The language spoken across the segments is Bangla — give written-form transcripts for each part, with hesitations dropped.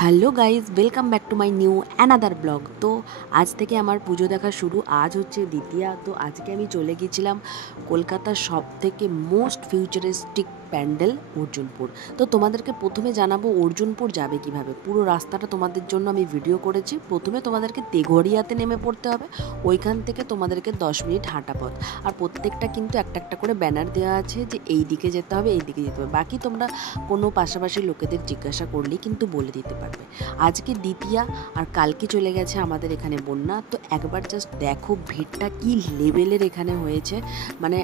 Hello guys, welcome back to my new another blog. তো আজ থেকে আমার পুজো দেখা শুরু। আজ হচ্ছে দ্বিতীয়া। তো আজকে আমি চলে গেছিলাম কলকাতার সব থেকে মোস্ট ফিউচারিস্টিক প্যান্ডেল অর্জুনপুর। তো তোমাদেরকে প্রথমে জানাবো অর্জুনপুর যাবে কিভাবে। পুরো রাস্তাটা তোমাদের জন্য আমি ভিডিও করেছি। প্রথমে তোমাদেরকে তেঘরিয়াতে নেমে পড়তে হবে, ওইখান থেকে তোমাদেরকে 10 মিনিট হাঁটা পথ। আর প্রত্যেকটা কিন্তু একটা একটা করে ব্যানার দেওয়া আছে যে এই দিকে যেতে হবে, এই দিকে যেতে হবে। বাকি তোমরা কোনো পাশাপাশি লোকেদের জিজ্ঞাসা করলেই কিন্তু বলে দিতে পারবে। আজকে দ্বিতীয়া আর কালকে চলে গেছে আমাদের এখানে বন্যা। তো একবার জাস্ট দেখো ভিড়টা কি লেভেলের এখানে হয়েছে, মানে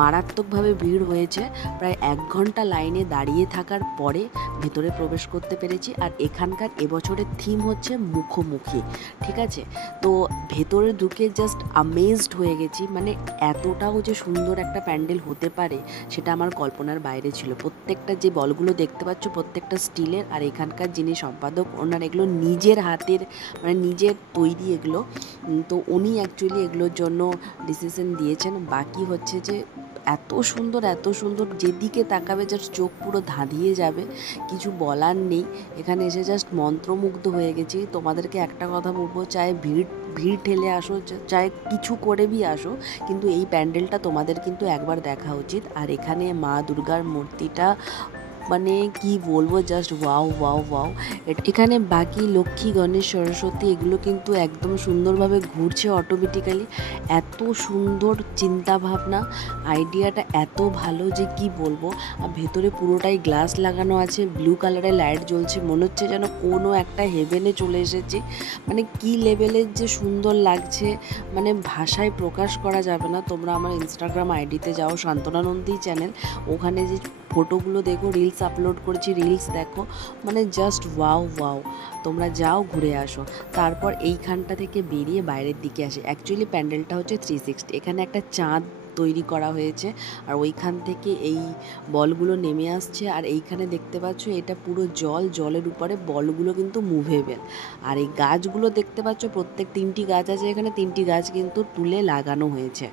মারাত্মকভাবে ভিড় হয়েছে। প্রায় 1 ঘন্টা লাইনে দাঁড়িয়ে থাকার পরে ভেতরে প্রবেশ করতে পেরেছি। আর এখানকার এবছরের থিম হচ্ছে মুখোমুখি, ঠিক আছে? তো ভেতরে ঢুকে জাস্ট আমেজড হয়ে গেছি, মানে এতটাও যে সুন্দর একটা প্যান্ডেল হতে পারে সেটা আমার কল্পনার বাইরে ছিল। প্রত্যেকটা যে বলগুলো দেখতে পাচ্ছ প্রত্যেকটা স্টিলের, আর এখানকার যিনি সম্পাদক ওনার এগুলো নিজের হাতের, মানে নিজের তৈরি এগুলো। তো উনি অ্যাকচুয়ালি এগুলোর জন্য ডিসিশন দিয়েছেন। বাকি হচ্ছে যে এত সুন্দর এত সুন্দর, যেদিকে তাকাবে জাস্ট চোখ পুরো ধাঁধিয়ে যাবে, কিছু বলার নেই। এখানে এসে জাস্ট মন্ত্রমুগ্ধ হয়ে গেছি। তোমাদেরকে একটা কথা বলবো, চাই ভিড় ভিড় ঠেলে আসো, চাই কিছু করে বি আসো, কিন্তু এই প্যান্ডেলটা তোমাদের কিন্তু একবার দেখা উচিত। আর এখানে মা দুর্গার মূর্তিটা মানে কি বলবো, জাস্ট ওয়াও ওয়াও ওয়াও। এখানে বাকি লক্ষ্মী গণেশ সরস্বতী এগুলো কিন্তু একদম সুন্দরভাবে ঘুরছে অটোমেটিক্যালি। এত সুন্দর চিন্তা ভাবনা, আইডিয়াটা এত ভালো যে কি বলবো। আর ভেতরে পুরোটাই গ্লাস লাগানো আছে, ব্লু কালারের লাইট জ্বলছে, মনে হচ্ছে যেন কোনো একটা হেভেনে চলে এসেছি। মানে কি লেভেলের যে সুন্দর লাগছে, মানে ভাষায় প্রকাশ করা যাবে না। তোমরা আমার ইনস্টাগ্রাম আইডিতে যাও, সান্ত্বনা নন্দী চ্যানেল, ওখানে যে ফটোগুলো দেখো, রিলস আপলোড করেছি, রিলস দেখো, মানে জাস্ট ওয়াও ওয়াও। তোমরা যাও ঘুরে আসো। তারপর এইখানটা থেকে বেরিয়ে বাইরের দিকে আসে। অ্যাকচুয়ালি প্যান্ডেলটা হচ্ছে 360, এখানে একটা চাঁদ তৈরি করা হয়েছে, আর ওইখান থেকে এই বলগুলো নেমে আসছে। আর এইখানে দেখতে পাচ্ছ এটা পুরো জল, জলের উপরে বলগুলো কিন্তু মুভেবেল। আর এই গাছগুলো দেখতে পাচ্ছ, প্রত্যেক 3টি গাছ আছে এখানে, 3টি গাছ কিন্তু তুলে লাগানো হয়েছে।